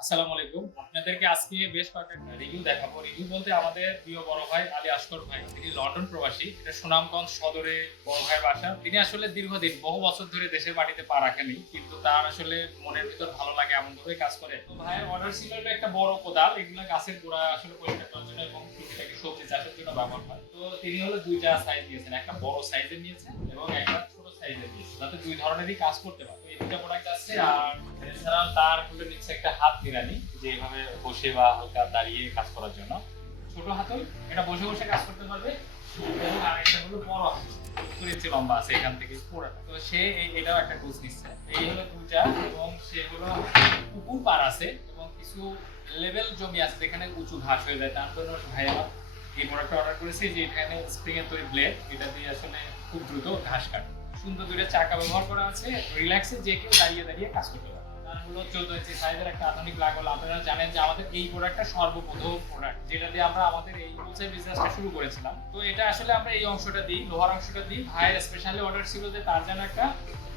আসসালামু আলাইকুম। আপনাদেরকে আজকে বেশ কয়েকটা রিভিউ দেখাবো। রিভিউ বলতে আমাদের প্রিয় বড় ভাই আলী আসগর ভাই, তিনি লন্ডন প্রবাসী। এটা সুনামগঞ্জ সদরে বড় ভাইয়ের বাসা। তিনি আসলে দীর্ঘদিন বহু বছর ধরে দেশের মাটিতে পা রাখেনি, কিন্তু তার আসলে মনের ভিতর ভালো লাগে এমন ভাবে কাজ করে। তো ভাইয়ের অর্ডার ছিল হলো একটা বড় কোদাল, এগুলো গাছের গোড়া আসলে পরিষ্কার করার জন্য এবং টুকটাকি সবজি চাষের জন্য ব্যবহার হয়। তো তিনি হলো দুইটা সাইজ নিয়েছেন, একটা বড় সাইজের নিয়েছেন এবং একটা ছোট সাইজের নিয়েছেন, যাতে দুই ধরনেরই কাজ করতে পারে। তো এই দুটো প্রোডাক্ট আছে। আর এছাড়াও তার খুলে নিচ্ছে একটা হাত নিড়ানি, যে এইভাবে বসে বা হালকা দাঁড়িয়ে কাজ করার জন্য ছোট হাতল, এটা বসে বসে কাজ করতে পারবে। এবং আরেকটা হলো বড় হাতল, 70 ইঞ্চি লম্বা আছে এখান থেকে পুরোটা। তো সে এটাও একটা টুলস নিচ্ছে। এই হলো দুইটা। এবং সেগুলো পুকুর পার আছে এবং কিছু লেভেল জমি আছে যেখানে উঁচু ঘাস হয়ে যায়। তার জন্য ভাইয়া এই প্রোডাক্টটা অর্ডার করেছি, যে এখানে স্প্রিং এর তৈরি ব্লেড, এটা দিয়ে আসলে খুব দ্রুত ঘাস কাটে। সুন্দর দুইটা চাকা ব্যবহার করা আছে, রিল্যাক্সে যে কেউ দাঁড়িয়ে দাঁড়িয়ে কাজ করতে পারে। তার হলো 14 ইঞ্চি সাইজের একটা আধুনিক লাগল। আপনারা জানেন যে আমাদের এই প্রোডাক্টটা সর্বপ্রথম প্রোডাক্ট, যেটা দিয়ে আমরা আমাদের এই হোলসেল বিজনেসটা শুরু করেছিলাম। তো এটা আসলে আমরা এই অংশটা দিই, লোহার অংশটা দিই। ভাইয়ের স্পেশালি অর্ডার ছিল যে তার জন্য একটা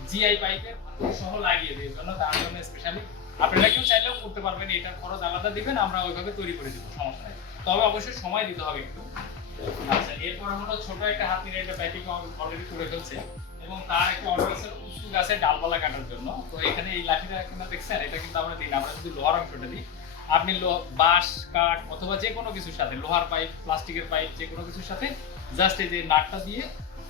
জিআই পাইপের সহ লাগিয়ে দেওয়ার জন্য, তার জন্য স্পেশালি। আপনারা কেউ চাইলেও করতে পারবেন, এটার খরচ আলাদা দিবেন, আমরা ওইভাবে তৈরি করে দিব, সমস্যা নেই। তবে অবশ্যই সময় দিতে হবে একটু। আচ্ছা, এরপর হলো ছোট একটা হাত নিয়ে একটা প্যাকিং অলরেডি করে ফেলছে। এবং তার একটা অর্ডার আছে উঁচু গাছের ডালপালা কাটার জন্য। তো এখানে এই লাঠিটা আপনারা দেখছেন, এটা কিন্তু আমরা দিই না, আমরা শুধু লোহার অংশটা দিই। আপনি বাঁশ, কাঠ অথবা যে কোনো কিছুর সাথে, লোহার পাইপ, প্লাস্টিকের পাইপ, যে কোনো কিছুর সাথে জাস্ট এই যে নাটটা দিয়ে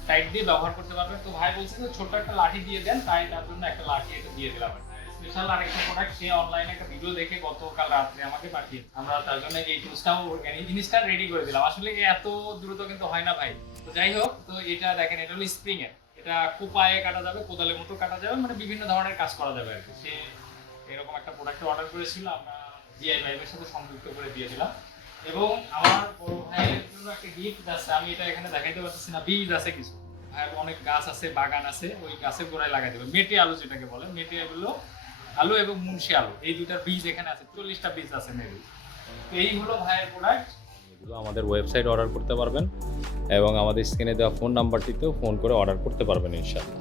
টাইট দিয়ে ব্যবহার করতে পারবেন। তো ভাই বলছে যে ছোট একটা লাঠি দিয়ে দেন, তাই তার জন্য একটা লাঠি এটা দিয়ে দিলাম। স্পেশাল আরেকটা প্রোডাক্ট, সে অনলাইনে একটা ভিডিও দেখে গতকাল রাত্রে আমাকে পাঠিয়ে, আমরা তার জন্য এই টুলসটাও ইনস্ট্যান্ট রেডি করে দিলাম। আসলে এত দ্রুত কিন্তু হয় না ভাই। তো যাই হোক, তো এটা দেখেন, এটা হলো স্প্রিং এর। এটা কোপায়ে কাটা যাবে, কোদালের মতো কাটা যাবে, মানে বিভিন্ন ধরনের কাজ করা যাবে আর কি। সে এরকম একটা প্রোডাক্ট অর্ডার করেছিল, আমরা জিআই ভাইয়ের সাথে সংযুক্ত করে দিয়ে দিলাম। এবং আমার বড় ভাইয়ের জন্য একটা গিফট আছে, আমি এটা এখানে দেখাইতে পারতেছি না। বীজ আছে কিছু, ভাইয়ের অনেক গাছ আছে, বাগান আছে, ওই গাছের গোড়ায় লাগাই দেবে। মেটে আলু যেটাকে বলে, মেটে আলু, আলু এবং মুন্সি আলু, এই দুটার বীজ এখানে আছে, 40টা বীজ আছে মেবি। এই হলো ভাইয়ের প্রোডাক্ট। এগুলো আমাদের ওয়েবসাইট অর্ডার করতে পারবেন এবং আমাদের স্ক্রিনে দেওয়া ফোন নাম্বারটিতেও ফোন করে অর্ডার করতে পারবেন ইনশাআল্লাহ।